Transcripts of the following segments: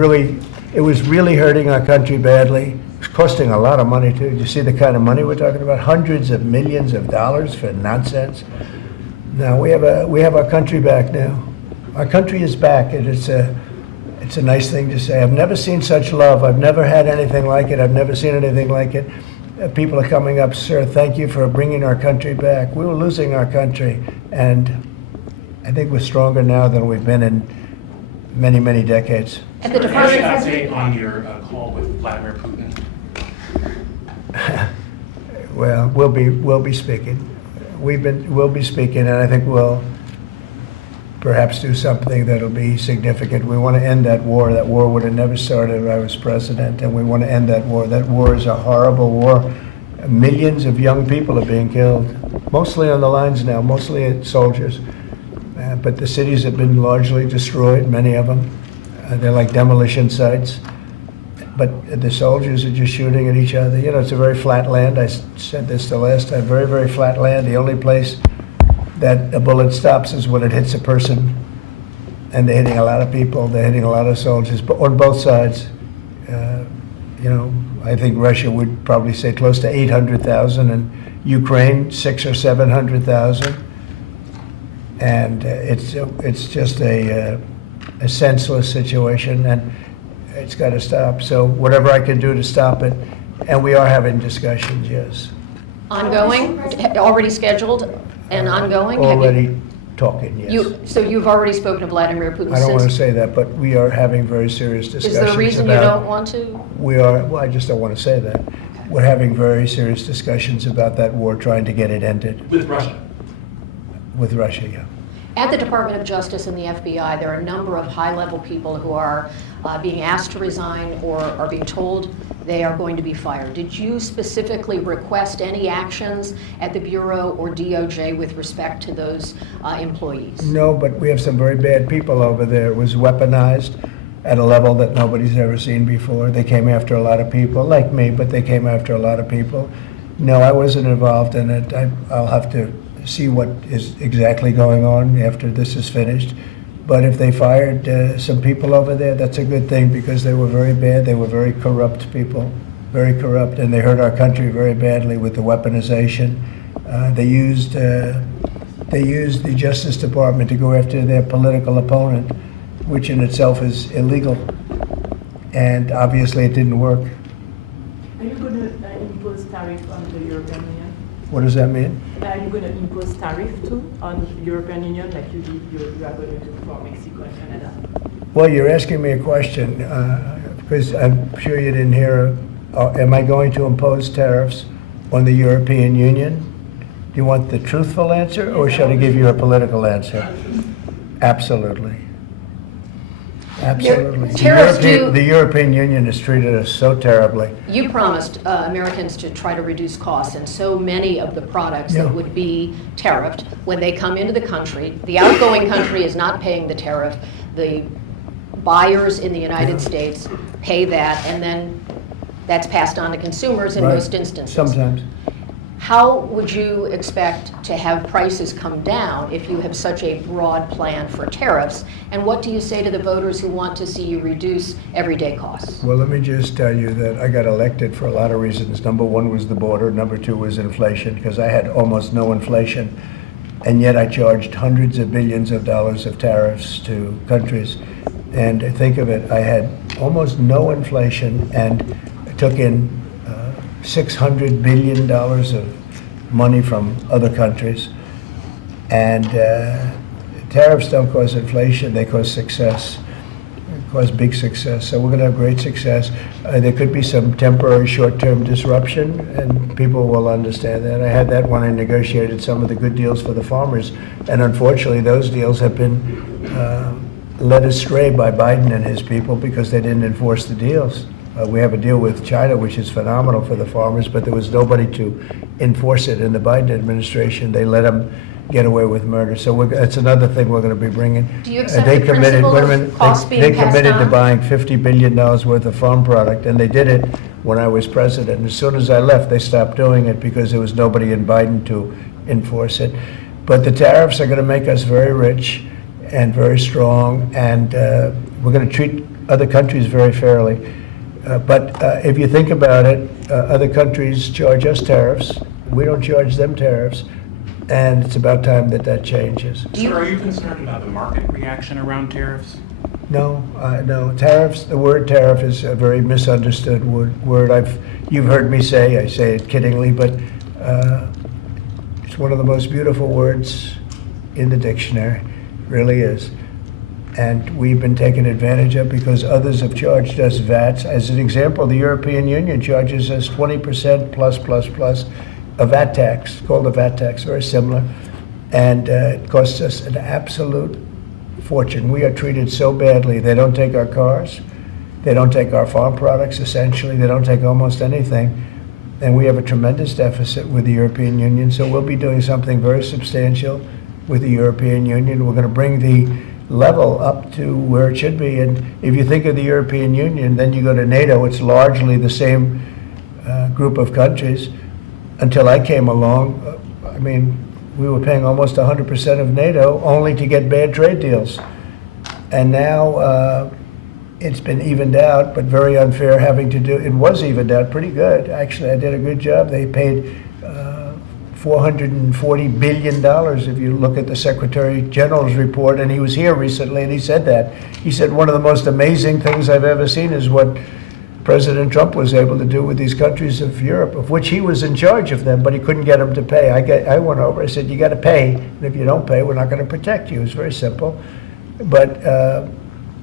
it was really hurting our country badly. It's costing a lot of money too. You see the kind of money we're talking about? Hundreds of millions of dollars for nonsense. Now we have our country back now. Our country is back, and it's a nice thing to say. I've never seen such love. I've never had anything like it. I've never seen anything like it. People are coming up, sir, thank you for bringing our country back. We were losing our country, and I think we're stronger now than we've been in many, many decades. And the Department of update on your call with Vladimir Putin. Well, we'll be speaking. We'll be speaking, and I think we'll perhaps do something that'll be significant. We want to end that war. That war would have never started if I was president, and we want to end that war. That war is a horrible war. Millions of young people are being killed, mostly on the lines now, mostly soldiers. But the cities have been largely destroyed, many of them. They're like demolition sites. But the soldiers are just shooting at each other. You know, it's a very flat land. I said this the last time, very, very flat land. The only place that a bullet stops is when it hits a person. And they're hitting a lot of people. They're hitting a lot of soldiers, but on both sides. You know, I think Russia would probably say close to 800,000, and Ukraine 600,000 or 700,000. And it's just a senseless situation, and it's got to stop. So whatever I can do to stop it, and we are having discussions, yes. Ongoing, already scheduled and ongoing? Already talking, yes. So you've already spoken to Vladimir Putin? I don't want to say that, but we are having very serious discussions. Is there a reason you don't want to? We are, well, I just don't want to say that. We're having very serious discussions about that war, trying to get it ended. With Russia? With Russia, yeah. At the Department of Justice and the FBI, there are a number of high-level people who are being asked to resign or are being told they are going to be fired. Did you specifically request any actions at the Bureau or DOJ with respect to those employees? No, but we have some very bad people over there. It was weaponized at a level that nobody's ever seen before. They came after a lot of people, like me, but they came after a lot of people. No, I wasn't involved in it. I'll have to see what is exactly going on after this is finished. But if they fired some people over there, that's a good thing, because they were very bad. They were very corrupt people, very corrupt, and they hurt our country very badly with the weaponization. They used the Justice Department to go after their political opponent, which in itself is illegal. And obviously it didn't work. Are you going to impose tariff on the European Union? What does that mean? Are you going to impose tariff too on the European Union, like you are going to do for Mexico and Canada? Well, you're asking me a question, because I'm sure you didn't hear, am I going to impose tariffs on the European Union? Do you want the truthful answer, or should I give you a political answer? Absolutely. Absolutely. The European Union has treated us so terribly. You promised Americans to try to reduce costs, and so many of the products that would be tariffed, when they come into the country, the outgoing country is not paying the tariff. The buyers in the United States pay that, and then that's passed on to consumers in most instances. Sometimes. How would you expect to have prices come down if you have such a broad plan for tariffs? And what do you say to the voters who want to see you reduce everyday costs? Well, let me just tell you that I got elected for a lot of reasons. Number one was the border. Number two was inflation, because I had almost no inflation. And yet I charged hundreds of billions of dollars of tariffs to countries. And think of it, I had almost no inflation and took in $600 billion of money from other countries. And tariffs don't cause inflation, they cause success. They cause big success. So we're going to have great success. There could be some temporary short-term disruption, and people will understand that. I had that when I negotiated some of the good deals for the farmers. And unfortunately, those deals have been led astray by Biden and his people because they didn't enforce the deals. We have a deal with China, which is phenomenal for the farmers, but there was nobody to enforce it in the Biden administration. They let them get away with murder. So that's another thing we're going to be bringing. Do you accept the principle of costs being passed on? They committed to buying $50 billion worth of farm product, and they did it when I was president. And as soon as I left, they stopped doing it because there was nobody in Biden to enforce it. But the tariffs are going to make us very rich and very strong, and we're going to treat other countries very fairly. But if you think about it, other countries charge us tariffs. We don't charge them tariffs. And it's about time that that changes. Sir, are you concerned about the market reaction around tariffs? No, no. Tariffs, the word tariff is a very misunderstood word. You've heard me say, I say it kiddingly, but it's one of the most beautiful words in the dictionary. It really is. And we've been taken advantage of because others have charged us VATs. As an example, the European Union charges us 20% plus a VAT tax, called a VAT tax, very similar. And it costs us an absolute fortune. We are treated so badly. They don't take our cars. They don't take our farm products, essentially. They don't take almost anything. And we have a tremendous deficit with the European Union. So we'll be doing something very substantial with the European Union. We're going to bring the level up to where it should be. And if you think of the European Union, then you go to NATO, it's largely the same group of countries. Until I came along, I mean, we were paying almost 100% of NATO only to get bad trade deals. And now it's been evened out, but very unfair having to do, it was evened out pretty good. Actually, I did a good job. They paid $440 billion if you look at the Secretary General's report, and he was here recently and he said that. He said one of the most amazing things I've ever seen is what President Trump was able to do with these countries of Europe, of which he was in charge of them, but he couldn't get them to pay. I went over, I said, you got to pay, and if you don't pay, we're not going to protect you. It's very simple. But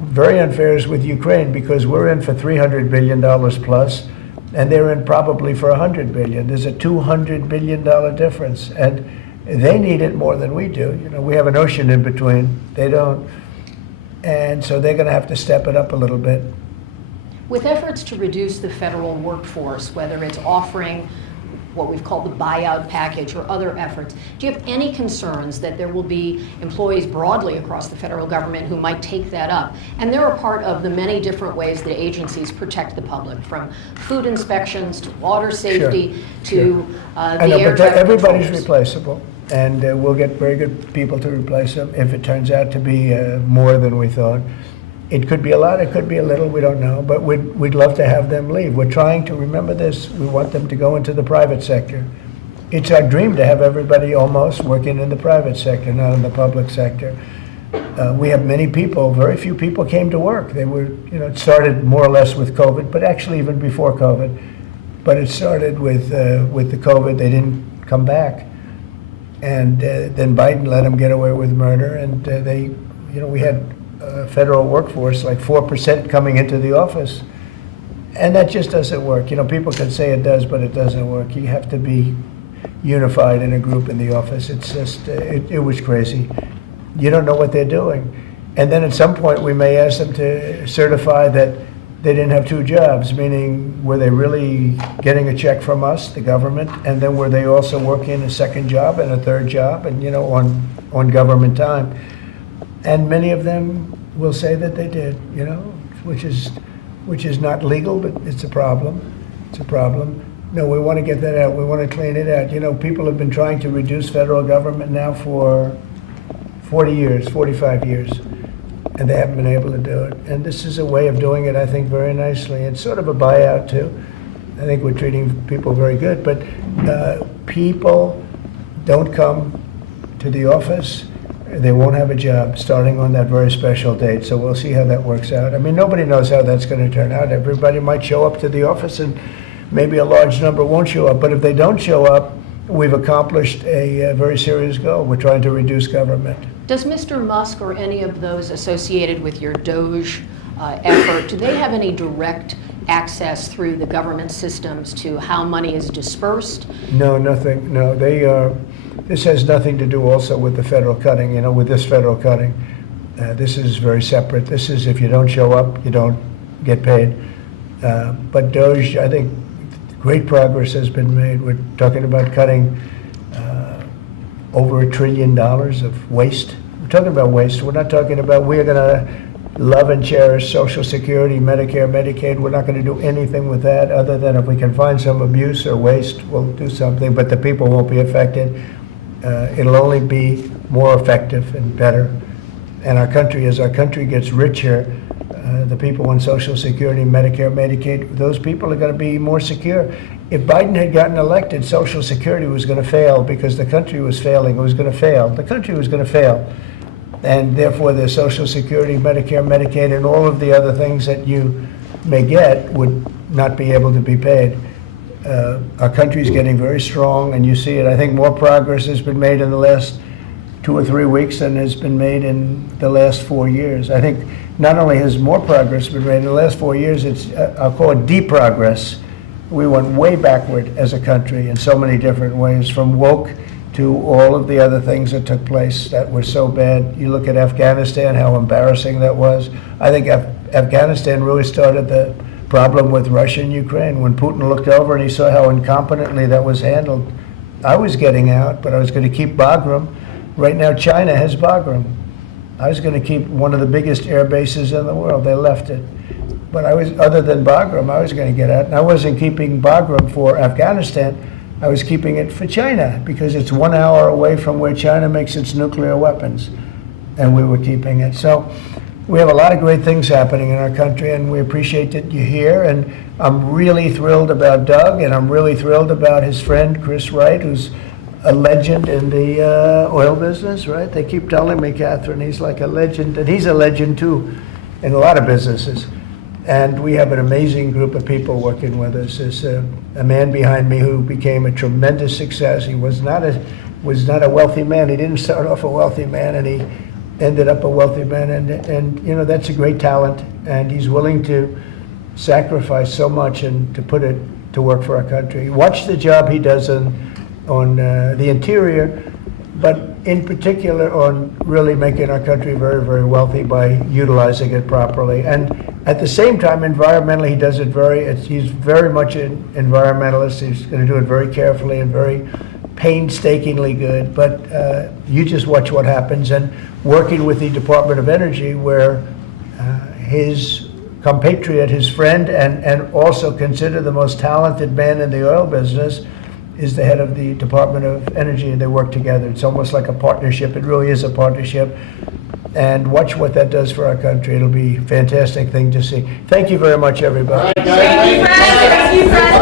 very unfair is with Ukraine because we're in for $300 billion plus, and they're in probably for $100 billion. There's a $200 billion difference, and they need it more than we do. You know, we have an ocean in between. They don't. And so they're going to have to step it up a little bit. With efforts to reduce the federal workforce, whether it's offering what we've called the buyout package or other efforts, do you have any concerns that there will be employees broadly across the federal government who might take that up? And they're a part of the many different ways that agencies protect the public, from food inspections to water safety to the air traffic everybody's controllers. replaceable, and we'll get very good people to replace them if it turns out to be more than we thought. It could be a lot, it could be a little, we don't know, but we'd love to have them leave. We're trying to remember this. We want them to go into the private sector. It's our dream to have everybody almost working in the private sector, not in the public sector. We have many people, very few people came to work. They were, it started more or less with COVID, but actually even before COVID. But it started with the COVID, they didn't come back. And then Biden let them get away with murder, and we had federal workforce, like 4% coming into the office. And that just doesn't work. People can say it does, but it doesn't work. You have to be unified in a group in the office. It's just, it was crazy. You don't know what they're doing. And then at some point, we may ask them to certify that they didn't have two jobs, meaning were they really getting a check from us, the government, and then were they also working a second job and a third job and, on government time? And many of them will say that they did, which is not legal, but it's a problem. It's a problem. No, we want to get that out. We want to clean it out. People have been trying to reduce federal government now for 40 years, 45 years, and they haven't been able to do it. And this is a way of doing it, I think, very nicely. It's sort of a buyout, too. I think we're treating people very good, but people don't come to the office. They won't have a job starting on that very special date, so we'll see how that works out. I mean, nobody knows how that's going to turn out. Everybody might show up to the office, and maybe a large number won't show up. But if they don't show up, we've accomplished a very serious goal. We're trying to reduce government. Does Mr. Musk or any of those associated with your DOGE effort, do they have any direct access through the government systems to how money is dispersed? No, nothing. No, they are. This has nothing to do also with the federal cutting, with this federal cutting. This is very separate. This is if you don't show up, you don't get paid. But DOGE, I think great progress has been made. We're talking about cutting over $1 trillion of waste. We're talking about waste. We're not talking about we're going to love and cherish Social Security, Medicare, Medicaid. We're not going to do anything with that other than if we can find some abuse or waste, we'll do something, but the people won't be affected. It'll only be more effective and better. And our country, as our country gets richer, the people on Social Security, Medicare, Medicaid, those people are going to be more secure. If Biden had gotten elected, Social Security was going to fail because the country was failing. It was going to fail. The country was going to fail. And therefore, the Social Security, Medicare, Medicaid, and all of the other things that you may get would not be able to be paid. Our country's getting very strong, and you see it. I think more progress has been made in the last 2 or 3 weeks than has been made in the last 4 years. I think not only has more progress been made in the last 4 years, it's, I'll call it deep progress. We went way backward as a country in so many different ways, from woke to all of the other things that took place that were so bad. You look at Afghanistan, how embarrassing that was. I think Afghanistan really started the problem with Russia and Ukraine. When Putin looked over and he saw how incompetently that was handled, I was getting out, but I was going to keep Bagram. Right now, China has Bagram. I was going to keep one of the biggest air bases in the world. They left it. But I was, other than Bagram, I was going to get out. And I wasn't keeping Bagram for Afghanistan. I was keeping it for China because it's 1 hour away from where China makes its nuclear weapons. And we were keeping it. So we have a lot of great things happening in our country, and we appreciate that you're here. And I'm really thrilled about Doug, and I'm really thrilled about his friend, Chris Wright, who's a legend in the oil business, right? They keep telling me, Catherine, he's like a legend, and he's a legend too in a lot of businesses. And we have an amazing group of people working with us. There's a man behind me who became a tremendous success. He was not a wealthy man. He didn't start off a wealthy man, and he ended up a wealthy man. And you know, that's a great talent, and he's willing to sacrifice so much and to put it to work for our country. Watch the job he does on the interior, but in particular on really making our country very, very wealthy by utilizing it properly. And at the same time, environmentally, he does it he's very much an environmentalist. He's going to do it very carefully and very painstakingly good. But you just watch what happens. And working with the Department of Energy, where his compatriot, his friend, and also considered the most talented man in the oil business, is the head of the Department of Energy, and they work together. It's almost like a partnership. It really is a partnership. And watch what that does for our country. It'll be a fantastic thing to see. Thank you very much, everybody. Thank you, Fred. Thank you, Fred.